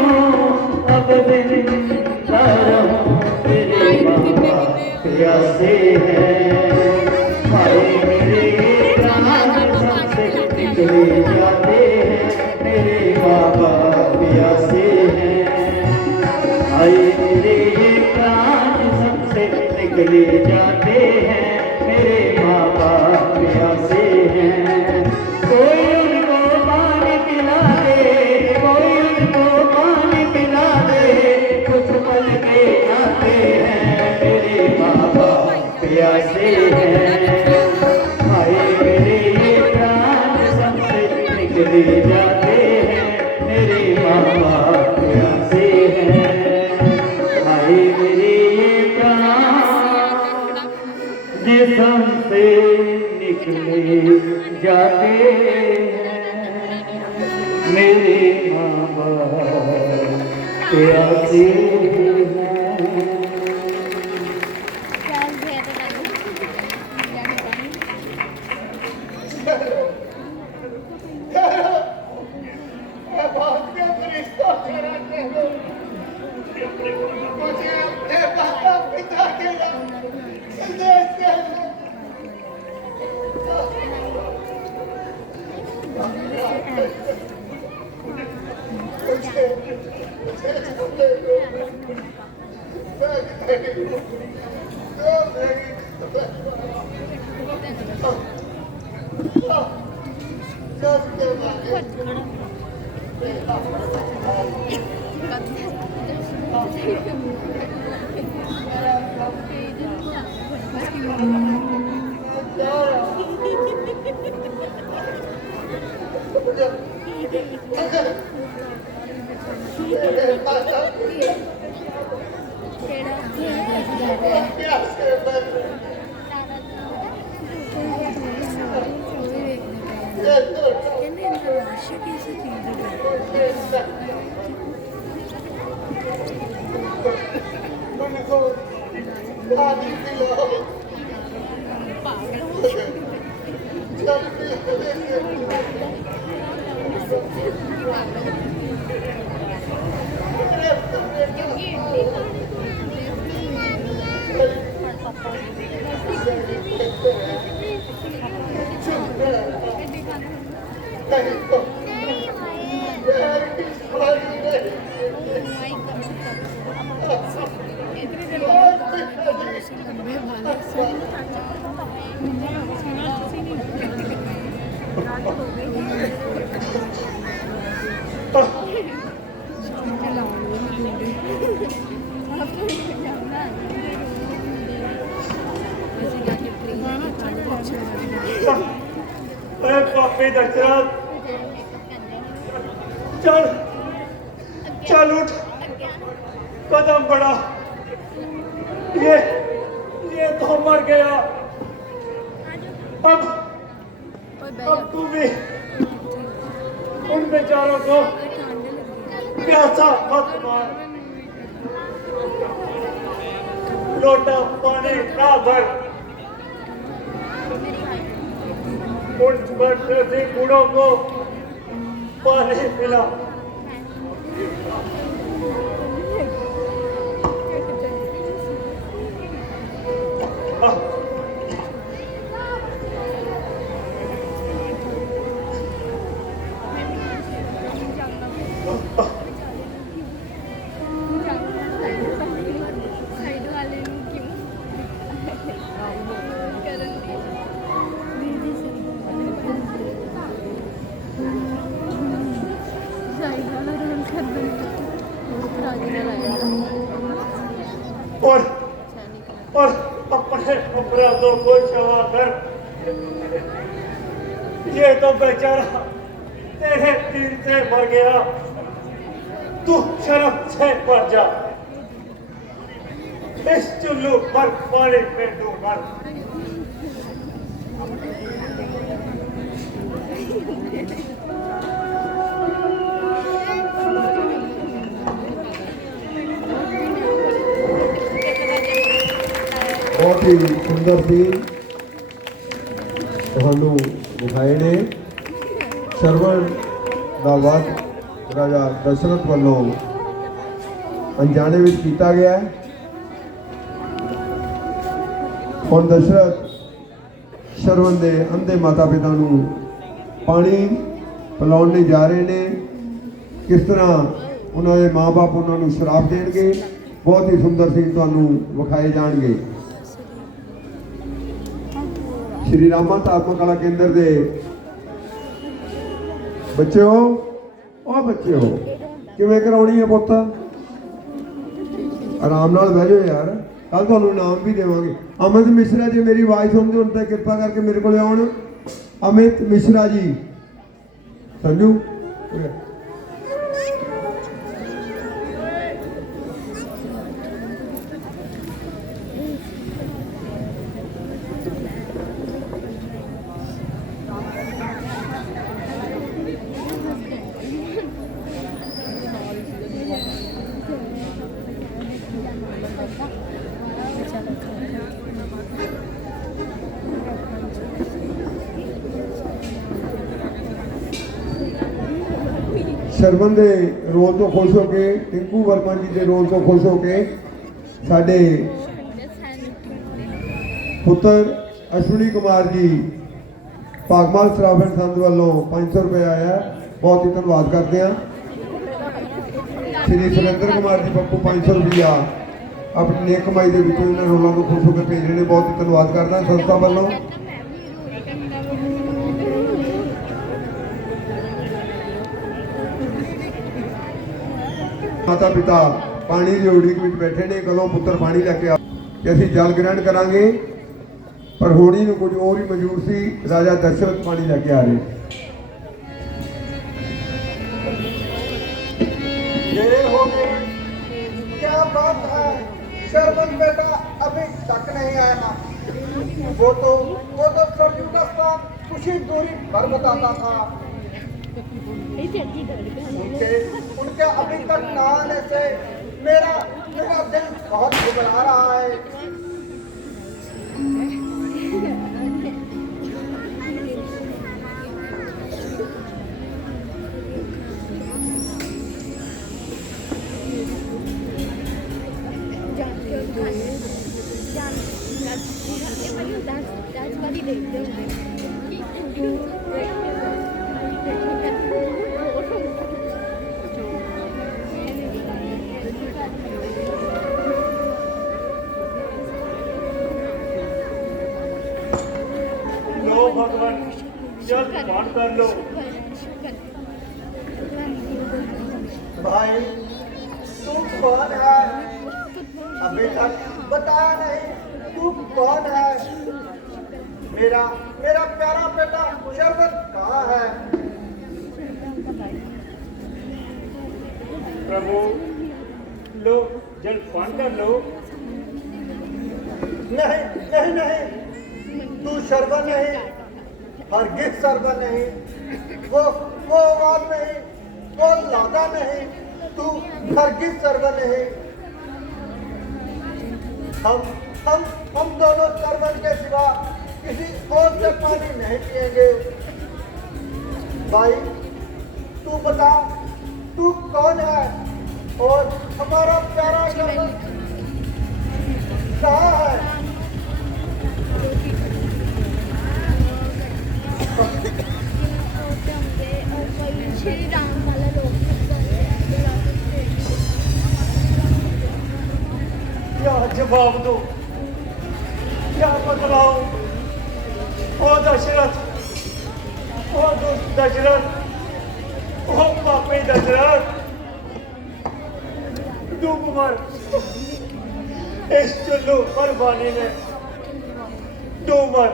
अब जिंदा रहूँ, मेरे माँ प्यासे हैं। भाई मेरे प्राण सबसे निकले जाते हैं, मेरे माँ बाप प्यासे हैं। भाई मेरे ये प्राण सबसे निकले जाते हैं, मेरे माँ बाप प्यासे हैं। कोई उनको पानी पिला दे, कोई उनको पानी पिला दे, कुछ पल के आते हैं, मेरे माँ बाप प्यासे हैं। भाई मेरे ये प्राण सबसे निकले जाते हैं, मेरे माँ बाप प्यासे हैं। भाई मेरे ये प्राण जिस्म से निकले जाते हैं, मेरे माँ बाप प्यासे हैं। मैं बात का फरिश्ता ठहरा के हो, मुझे अपने माता पिता के नाम संदेश देना। मुझे छोड़ दो, मैं नहीं हूँ, जो मेरी जब के बारे पापी दशरथ चल चल उठ, कदम बढ़ा। ये तो मर गया। अब तू भी उन बेचारों को प्यासा मत मार। लोटा पानी का भर उन बदमाशी बूढ़ों को पानी पिला। साइड वाले क्यों साइड वाला रोल कर और अपने अपराधों को क्षमा कर। ये तो बेचारा तेरे तीर से मर गया। तू शर्म से मर जा। इस चुल्लू पर पानी में डूब मर। बहुत ही सुंदर सीन ਤੁਹਾਨੂੰ ਦਿਖਾਏ ਨੇ। ਸਰਵਣ ਦਾ ਵਧ ਰਾਜਾ ਦਸ਼ਰਥ ਵੱਲੋਂ ਅਣਜਾਣੇ ਵਿੱਚ ਕੀਤਾ ਗਿਆ ਹੈ। ਹੁਣ ਦਸ਼ਰਥ ਸਰਵਣ ਦੇ ਅੰਧੇ ਮਾਤਾ ਪਿਤਾ ਨੂੰ ਪਾਣੀ ਪਿਲਾਉਣ ਲਈ ਜਾ ਰਹੇ ਨੇ। ਕਿਸ ਤਰ੍ਹਾਂ ਉਹਨਾਂ ਦੇ ਮਾਂ-ਬਾਪ ਉਹਨਾਂ ਨੂੰ ਸ਼ਰਾਪ ਦੇਣਗੇ, ਬਹੁਤ ਹੀ ਸੁੰਦਰ ਸੀਨ ਤੁਹਾਨੂੰ ਵਿਖਾਏ ਜਾਣਗੇ। श्री रामा आत्मा कला केंद्र दे बच्चे हो किवें कराउणी है पुत्त, आराम नाल बह जाओ यार, कल तुहानूं इनाम भी देवांगे। अमित मिश्रा जी मेरी आवाज़ सुनदे हो तो कृपा करके मेरे को आउण। अमित मिश्रा जी, संजू शर्मन के रोल तो खुश होके, टिंकू वर्मा जी के रोल तो खुश होके साडे पुत्र अश्विनी कुमार जी भागमाल सराफन संघ वालों 500 रुपये आया, बहुत ही धन्यवाद करते हैं। श्री सुरेंद्र कुमार जी पप्पू 500 रुपया अपनी नेक कमाई के विचों इन्होंने रोलों को खुश होकर भेज रहे हैं, बहुत ही धन्यवाद करता संस्था वालों। माता पिता पानी की उड़ीक में बैठे ने, कदों पुत्र पानी लैके आ कि असीं जल ग्रहण करांगे, पर होनी नूं कुछ और ही मंजूर सी। राजा दशरथ पानी लैके आ रहे। ये हो गई, क्या बात है, शर्मन बेटा अभी तक नहीं आया। वो तो सरयू का स्थान कुछ ही दूरी पर बताता था। उनके अभी तक न आने से मेरा दिल बहुत घबरा रहा है। लो भगवान, जल पान कर लो। भाई तू कौन है? अभी तक बताया नहीं तू कौन है? मेरा प्यारा बेटा शरबत कहाँ है? प्रभु लो जलपान कर लो। नहीं नहीं नहीं, तू शरबत नहीं, हरगिज शरबत नहीं, वो आवाज नहीं, वो लादा नहीं, तू हरगिज शरबत नहीं। हम दोनों शरबत के सिवा किसी और से पानी नहीं पिएंगे। भाई तू बता, तू कौन है और हमारा प्यारा शरबत कहाँ है? श्री राम वाला लोग क्या जवाब दो, क्या बतलाओ? ओ दशरथ, ओ दुष्ट दशरथ, ओ पापी दशरथ, डूब मर इस चुल्लू पर पानी में, डूब मर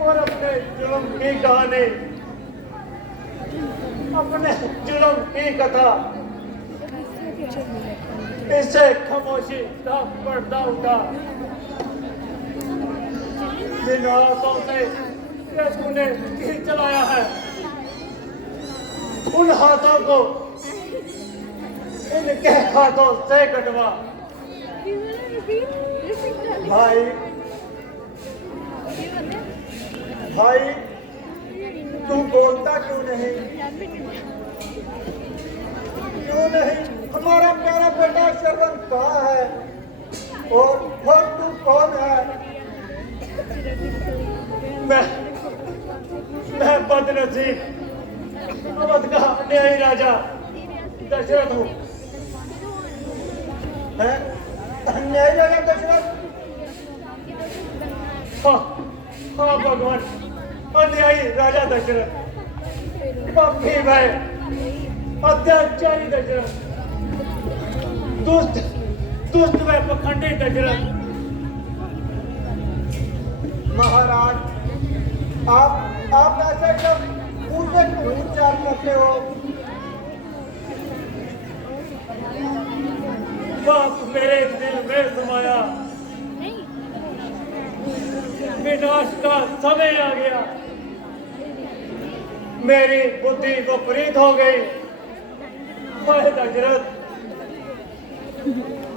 और अपने जुल्म की कहानी, अपने जुल्म की कथा इससे खामोशी का पर्दा उठा। जिन हाथों से ये तूने तीर चलाया है, उन हाथों को इनके हाथों से कटवा। भाई भाई तू बोलता क्यों नहीं? क्यों नहीं? हमारा प्यारा बेटा श्रवण कहाँ है और तू कौन है? मैं बदनसीब अवध का न्यायी राजा दशरथ हूँ। न्यायी राजा दशरथ? हाँ भगवान, अन्यायी राजा दशरथ, पापी मैं, अत्याचारी दशरथ, दुष्ट व पखंडी दशरथ। महाराज आप ऐसे जब मुझसे क्यों उच्चार करते हो? पाप मेरे दिल में समाया, विनाश का समय आ गया, मेरी बुद्धि विपरीत हो गई। मैं दशरथ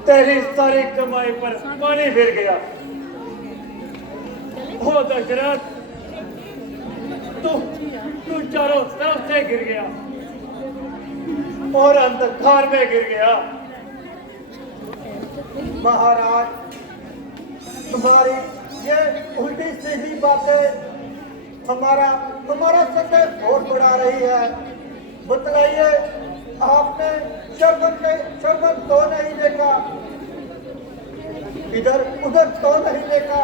तेरी सारी कमाई पर पानी फिर गया। ओ दशरथ, तू चारों तरफ से गिर गया और अंधकार में गिर गया। महाराज तुम्हारी ये उल्टी सीधी बातें हमारा संदेह और बढ़ा रही है। बतलाइए, आपने शरबत तो नहीं देखा, इधर उधर तो नहीं देखा?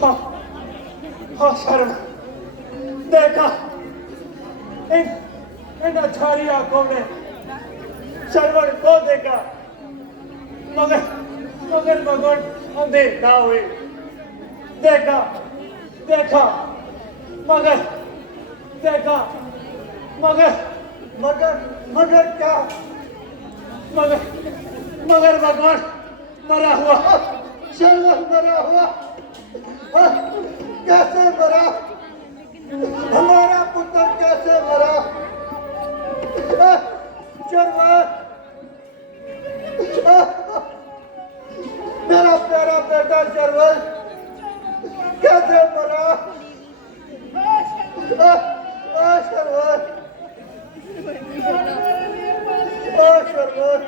हाँ शर्म देखा, इन अछारी आंखों में शरवण को देखा, मगर भगवान अंधेर ना हुई। देखा मगर देखा मगर क्या? मगर भगवान मरा हुआ। शरवण मरा हुआ? कैसे मरा? हमारा पुत्र कैसे मरा? शरवण, मेरा प्यारा बेटा शरवण कैसे मरा? शरवण, शरवण,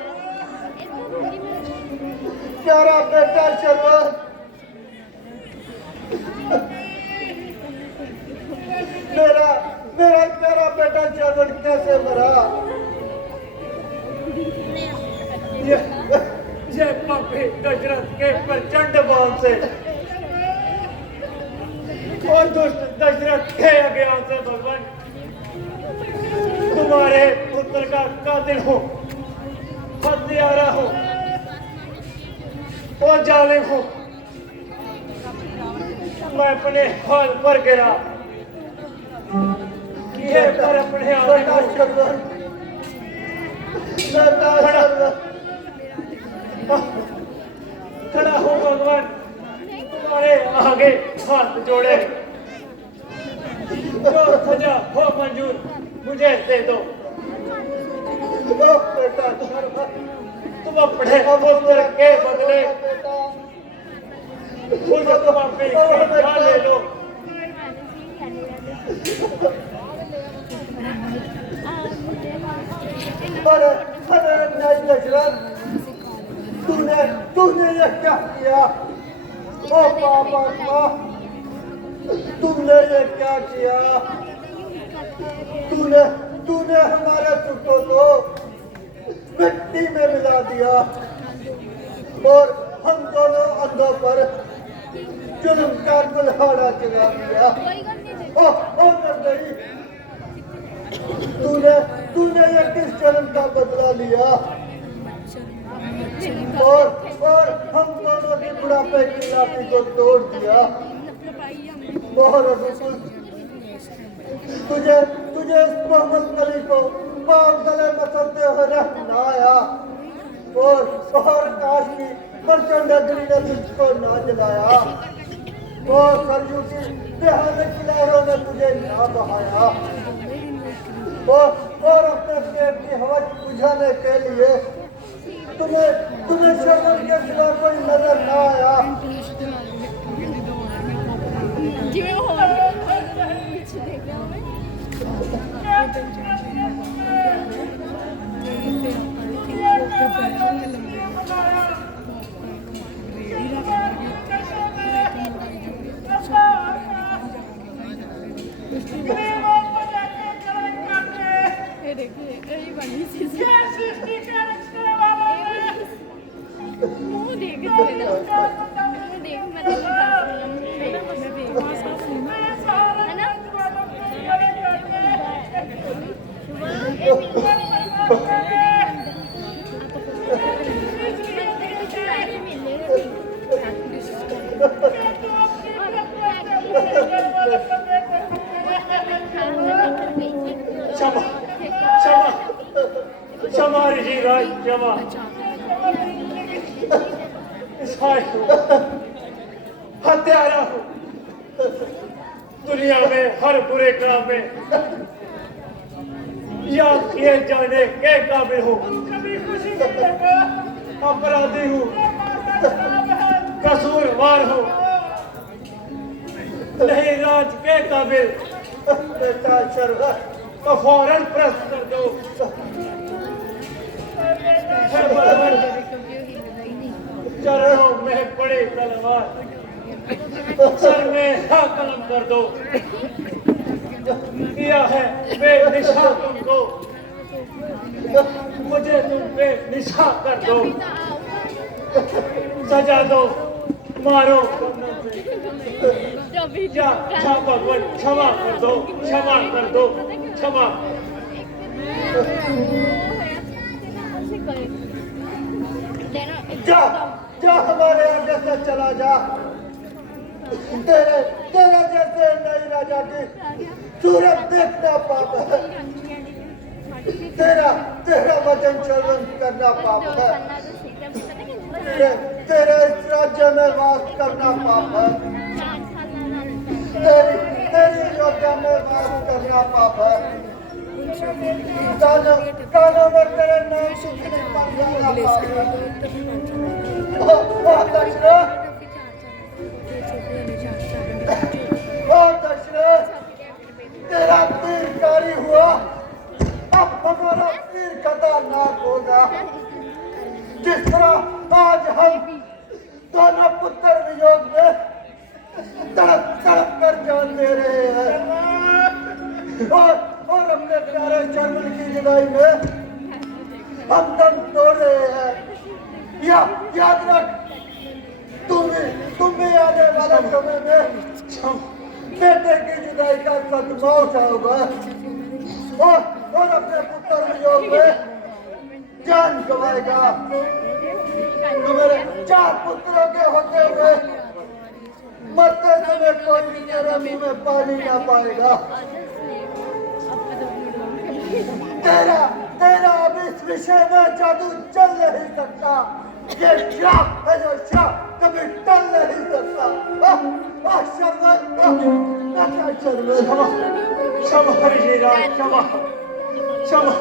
प्यारा बेटा शरवण, मेरा प्यारा बेटा शरवण कैसे मरा? ये पापी दशरथ के प्रचंड बल से और दुष्ट दशरथ के अज्ञान से भगवान तुम्हारे पुत्र का कातिल हूँ, हत्यारा हूँ और जालिम हूँ। मैं अपने हाल पर गिरा ये पर अपने आप बेटा को सरवन, बेटा सरवन, खड़ा हो भगवान, तुम्हारे आगे हाथ जोड़े, जो सजा हो मंजूर मुझे दे दो। ओ बेटा सरवन, तुम अपने पुत्र के बदले उस पापी की जान ले लो। अरे नहीं दशरथ, तूने ये क्या किया? ओ पापा, तुमने ये क्या किया? तूने हमारे पुत्र को मिट्टी में मिला दिया और हम दोनों अंधों पर जुल्म का कुल्हाड़ा चला दिया। ओ नहीं, तूने ये किस जुल्म का बदला लिया? और हम दोनों की बुढ़ापे की लाठी को तोड़ दिया। और तुझे इस मोहम्मद अली को पाँव गले मसलते हुए रहना आया और काश की प्रचंड अग्नि ने तुझको ना जलाया और सरयू की बेहाने की लहरों ने तुझे ना बहाया और अपने पेट की हवा बुझाने के लिए तुम्हें शर्म के सिवा कोई नजर ना आया। क्षमा ऋषि राज, क्षमा। हत्यारा हूँ, दुनिया में हर बुरे काम में याद किए जाने के काबिल हूँ। अपराधी हूँ, कसूरवार हूँ, नहीं राज के काबिल। बेटा शर्मा, तो फौरन प्रश्न कर दो। चरणों में पड़े तलवार, सर में सा कलम कर दो। किया है बेनिशा तुमको, मुझे तुम बेनिशा कर दो। सजा दो, मारो या भगवान क्षमा कर दो, क्षमा कर दो, क्षमा। जा हमारे आगे से चला जा। तेरे जैसे नई राजा की सूरत देखना पाप है। तेरा वचन श्रवण करना पाप है। तेरे इस राज्य में वास करना पाप है। तेरी योजना में वास करना पाप है। कानों में तेरे नाम की पर जाना पाप है। तेरा तीरकारी हुआ, अब हमारा तीर खतरनाक होगा। जिस तरह आज हम दोनों पुत्र वियोग में तड़प तड़प कर जान दे रहे हैं और अपने प्यारे शर्मन की जुदाई में हम दम तोड़ रहे हैं। याद रख, तुम भी आने वाला समय में बेटे की जुदाई का सदमा उठाओगा और अपने पुत्र वियोग में जान गंवाएगा। तुम्हारे 4 पुत्रों के होते हुए मरते समय कोई भी तेरे मुंह में पानी ना पाएगा। तेरा तेरा अब इस विषय में जादू चल नहीं सकता। ये श्राप है जो श्राप कभी टल नहीं सकता। शर्मन, क्या शर्मन, क्षमा कीजिए राज, क्षमा क्षमा।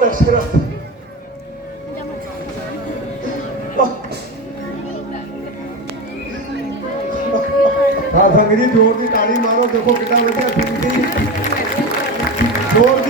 दशरथ, संगत जी जोर की ताड़ी मारो, देखो कितना बढ़िया सुनती जोर की